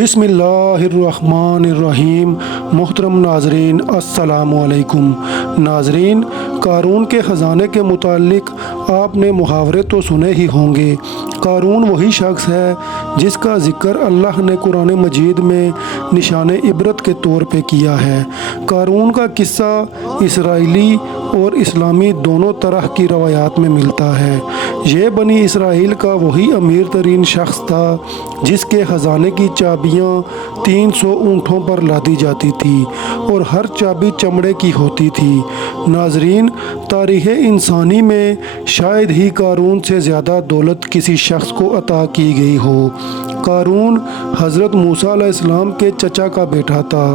بسم اللہ الرحمن الرحیم۔ محترم ناظرین السلام علیکم۔ ناظرین، قارون کے خزانے کے متعلق آپ نے محاورے تو سنے ہی ہوں گے۔ قارون وہی شخص ہے جس کا ذکر اللہ نے قرآن مجید میں نشان عبرت کے طور پہ کیا ہے۔ قارون کا قصہ اسرائیلی اور اسلامی دونوں طرح کی روایات میں ملتا ہے۔ یہ بنی اسرائیل کا وہی امیر ترین شخص تھا جس کے خزانے کی چابیاں 300 اونٹوں پر لادی جاتی تھی اور ہر چابی چمڑے کی ہوتی تھی۔ ناظرین، تاریخ انسانی میں شاید ہی قارون سے زیادہ دولت کسی شخص کو عطا کی گئی ہو۔ قارون حضرت موسیٰ علیہ السلام کے چچا کا بیٹا تھا۔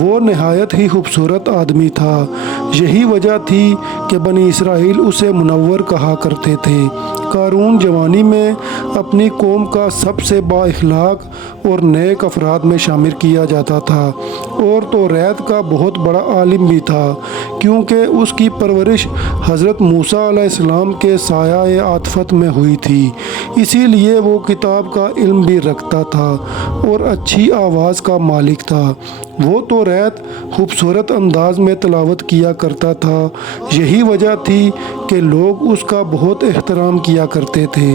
وہ نہایت ہی خوبصورت آدمی تھا۔ یہی وجہ تھی کہ بنی اسرائیل اسے منور کہا کرتے تھے۔ قارون جوانی میں اپنی قوم کا سب سے با اخلاق اور نیک افراد میں شامل کیا جاتا تھا اور توریت کا بہت بڑا عالم بھی تھا، کیونکہ اس کی پرورش حضرت موسیٰ علیہ السلام کے سایہ عاطفت میں ہوئی تھی۔ اسی لیے وہ کتاب کا علم بھی رکھتا تھا اور اچھی آواز کا مالک تھا۔ وہ توریت خوبصورت انداز میں تلاوت کیا کرتا تھا۔ یہی وجہ تھی کہ لوگ اس کا بہت احترام کیا کرتے تھے۔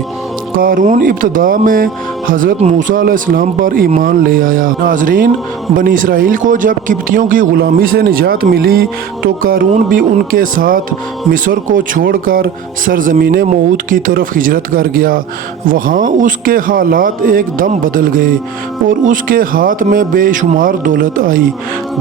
قارون ابتدا میں حضرت موسیٰ علیہ السلام پر ایمان لے آیا۔ ناظرین، بنی اسرائیل کو جب قبطیوں کی غلامی سے نجات ملی تو قارون بھی ان کے ساتھ مصر کو چھوڑ کر سرزمین موعود کی طرف ہجرت کر گیا۔ وہاں اس کے حالات ایک دم بدل گئے اور اس کے ہاتھ میں بے شمار دولت آئی۔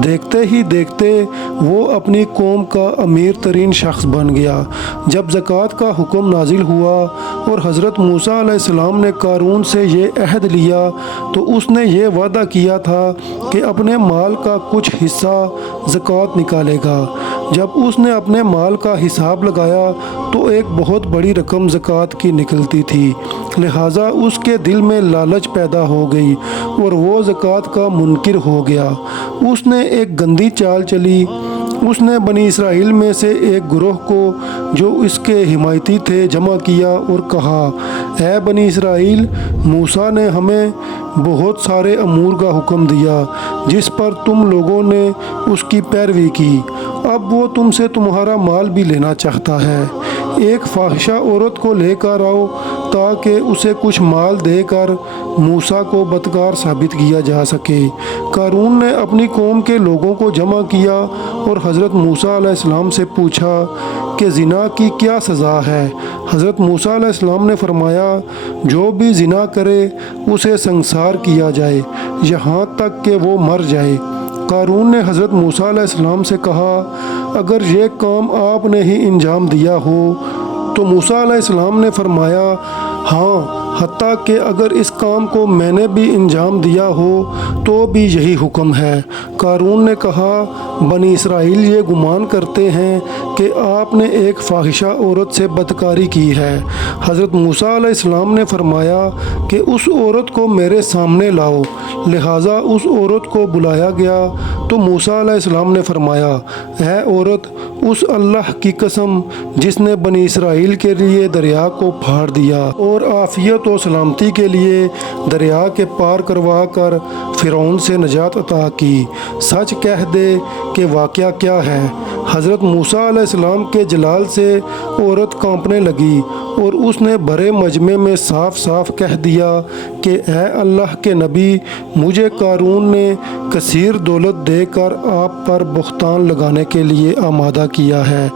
دیکھتے ہی دیکھتے وہ اپنی قوم کا امیر ترین شخص بن گیا۔ جب زکوٰۃ کا حکم نازل ہوا اور حضرت موسیٰ علیہ السلام نے قارون سے یہ عہد لیا تو اس نے یہ وعدہ کیا تھا کہ اپنے مال کا کچھ حصہ زکوٰۃ نکالے گا۔ جب اس نے اپنے مال کا حساب لگایا تو ایک بہت بڑی رقم زکوٰۃ کی نکلتی تھی، لہٰذا اس کے دل میں لالچ پیدا ہو گئی اور وہ زکوٰۃ کا منکر ہو گیا۔ اس نے ایک گندی چال چلی۔ اس نے بنی اسرائیل میں سے ایک گروہ کو جو اس کے حمایتی تھے جمع کیا اور کہا، اے بنی اسرائیل، موسیٰ نے ہمیں بہت سارے امور کا حکم دیا جس پر تم لوگوں نے اس کی پیروی کی۔ اب وہ تم سے تمہارا مال بھی لینا چاہتا ہے۔ ایک فاحشہ عورت کو لے کر آؤ تاکہ اسے کچھ مال دے کر موسیٰ کو بدکار ثابت کیا جا سکے۔ قارون نے اپنی قوم کے لوگوں کو جمع کیا اور حضرت موسیٰ علیہ السلام سے پوچھا کہ زنا کی کیا سزا ہے۔ حضرت موسیٰ علیہ السلام نے فرمایا، جو بھی زنا کرے اسے سنسار کیا جائے یہاں تک کہ وہ مر جائے۔ قارون نے حضرت موسیٰ علیہ السلام سے کہا، اگر یہ کام آپ نے ہی انجام دیا ہو تو موسیٰ علیہ السلام نے فرمایا، ہاں، حتیٰ کہ اگر اس کام کو میں نے بھی انجام دیا ہو تو بھی یہی حکم ہے۔ قارون نے کہا، بنی اسرائیل یہ گمان کرتے ہیں کہ آپ نے ایک فاحشہ عورت سے بدکاری کی ہے۔ حضرت موسیٰ علیہ السلام نے فرمایا کہ اس عورت کو میرے سامنے لاؤ۔ لہٰذا اس عورت کو بلایا گیا تو موسیٰ علیہ السلام نے فرمایا، اے عورت، اس اللہ کی قسم جس نے بنی اسرائیل کے لیے دریا کو پھاڑ دیا اور عافیت و سلامتی کے لیے دریا کے پار کروا کر فرعون سے نجات عطا کی، سچ کہہ دے کہ واقعہ کیا ہے۔ حضرت موسیٰ علیہ السلام کے جلال سے عورت کانپنے لگی اور اس نے بھرے مجمع میں صاف صاف کہہ دیا کہ اے اللہ کے نبی، مجھے قارون نے کثیر دولت دے کر آپ پر بہتان لگانے کے لیے آمادہ کیا ہے۔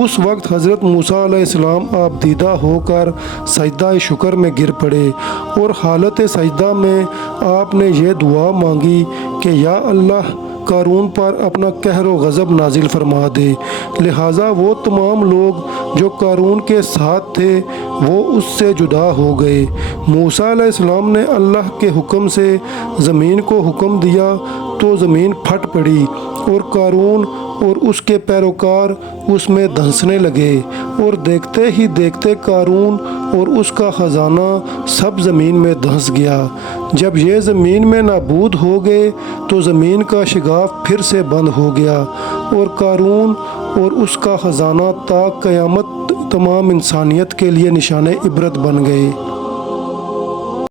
اس وقت حضرت موسیٰ علیہ السلام آپ دیدہ ہو کر سجدہ شکر میں گر پڑے اور حالت سجدہ میں آپ نے یہ دعا مانگی کہ یا اللہ، قارون پر اپنا قہر و غضب نازل فرما دے۔ لہٰذا وہ تمام لوگ جو قارون کے ساتھ تھے وہ اس سے جدا ہو گئے۔ موسیٰ علیہ السلام نے اللہ کے حکم سے زمین کو حکم دیا تو زمین پھٹ پڑی اور قارون اور اس کے پیروکار اس میں دھنسنے لگے اور دیکھتے ہی دیکھتے قارون اور اس کا خزانہ سب زمین میں دھنس گیا۔ جب یہ زمین میں نابود ہو گئے تو زمین کا شگاف پھر سے بند ہو گیا اور قارون اور اس کا خزانہ تا قیامت تمام انسانیت کے لیے نشان عبرت بن گئے۔